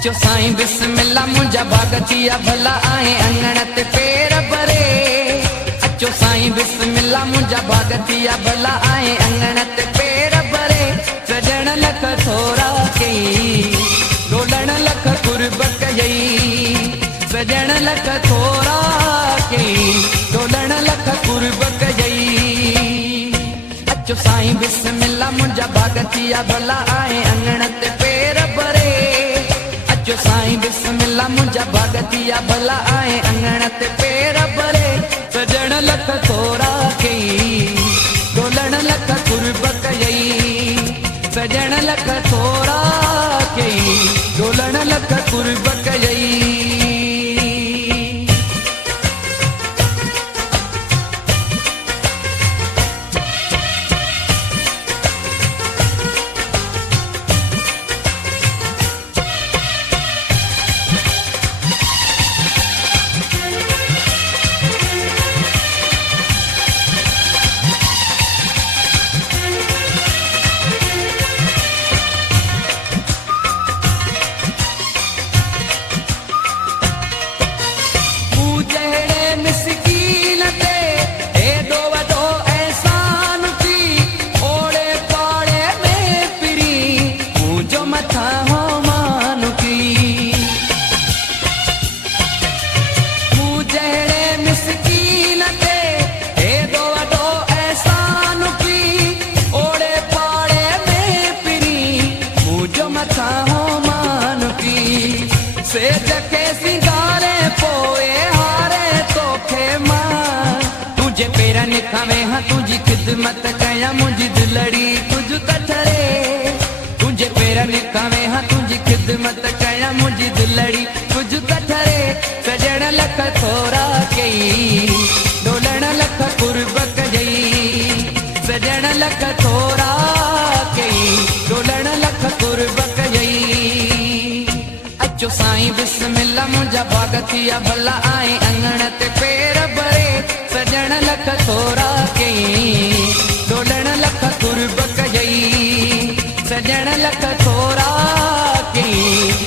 अचो साईं बिस्मिल्लाह मुंहिंजा बाग थिया भला आहे अंगण ते पेर भरे। अचो साईं बिस्मिल्लाह मुंहिंजा बाग थिया भला आहे अंगण ते पेर भरे। सजण लख थोरा कई ढोलण लख कुर्ब कई। सजण लख थोरा कई ढोलण लख कुर्ब कई। अचो साईं बिस्मिल्लाह मुंहिंजा बाग थिया भला आहे अंगण ते पेर भरे। अचो साईं बिस्मिल्लाह मुंहिंजा बाग थिया भला आहे अंगण ते पेर भरे। सजण लख थोरा कई ढोलण लख कुर्ब कई। सजण लख थोरा कई ढोलण लख कुर्ब कई। तुझी खिदमत कया मुझी दिलड़ी कुछ कठरे। तुझे पेरन खावे हाँ तुझी खिदमत कया मुझी दिलड़ी कुछ कठरे। सजण लख थोरा कई ढोलण लख कुर्ब कई। सजण लख थोरा कई ढोलण लख कुर्ब कई। अचो साईं बिस्मिल्लाह मुंहिंजा बाग थिया भला आहे अंगण ते पेर भरे। सजण लख थोरा कई ढोलण लख कुर्ब कई। सजण लख थोरा कई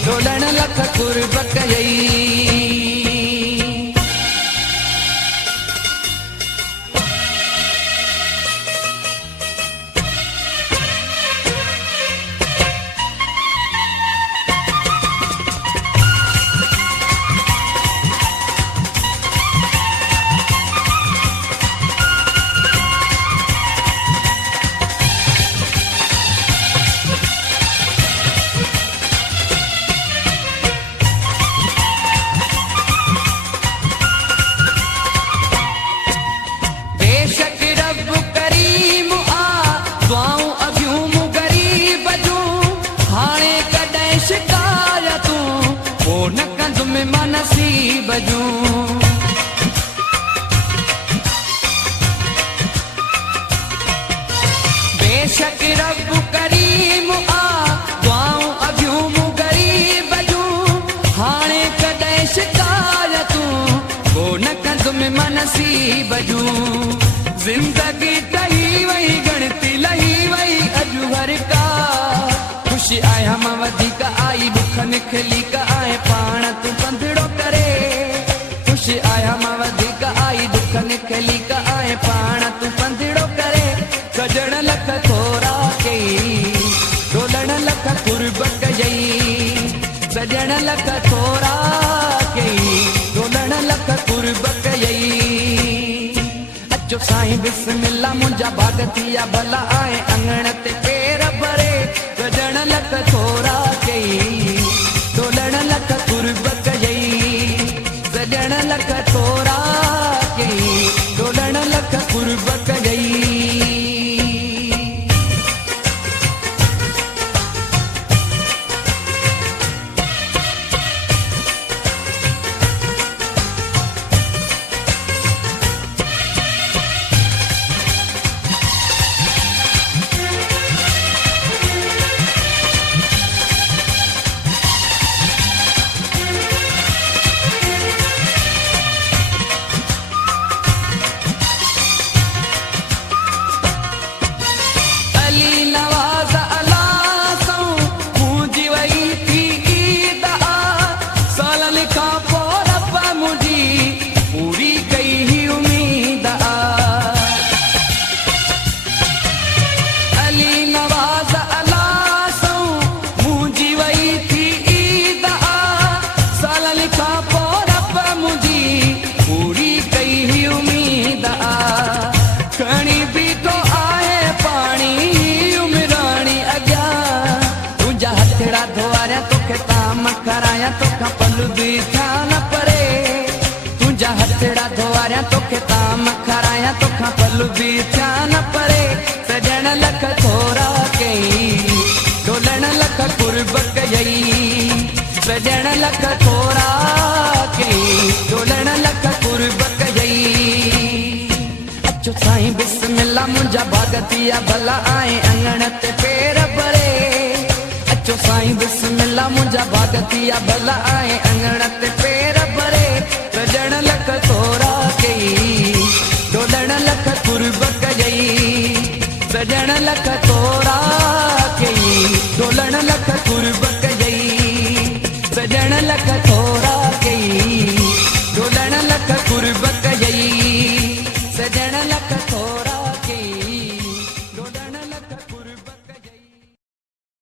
ढोलण लख कुर्ब कई। बेशक रब करीम आ दुआऊं अभियूं गरीब जूं। हाणे कॾहिं शिकायतूं को न कंदुमि मां नसीब जूं। ज़िंदगी टही वई गणती लही वई अॼु हर का। ख़ुशी आहियां मां वधीक आई बुख निखली आहे पाण तूं पंधिड़ो करे। ख़ुशी आहियां मां वधीक आई दुख निखली आहे पाण तूं पंधिड़ो करे। सजण लख थोरा कई ढोलण लख कुर्ब कई। सजण लख थोरा कई ढोलण लख कुर्ब कई। अचो साईं बिस्मिल्लाह मुंहिंजा बाग थिया भला आहे अंगण ते पेर भरे। सजण लख थोरा कई ढोलण लख कुर्ब कई। सजण लख थोरा कई ढोलण लख कुर्ब कई। खराया तोखा पल भी थिया न परे तुंहिंजा हथड़ा धोआरिया तोखे ताम खराया तोखा पल भी थिया न परे सजण लख थोरा कई डोलण लख कुर्ब कई सजण लख थोरा कई डोलण लख कुर्ब कई अचो साईं बिस्मिल्लाह मुंहिंजा भागतिया भला आए अंगण ते पेर भरे अचो साईं बिस्मिल्लाह मुंहिंजा भागतिया भला आए अंगण ते पेर भरे सजण लख थोरा कई डोलण लख कुर्ब कई सजण लख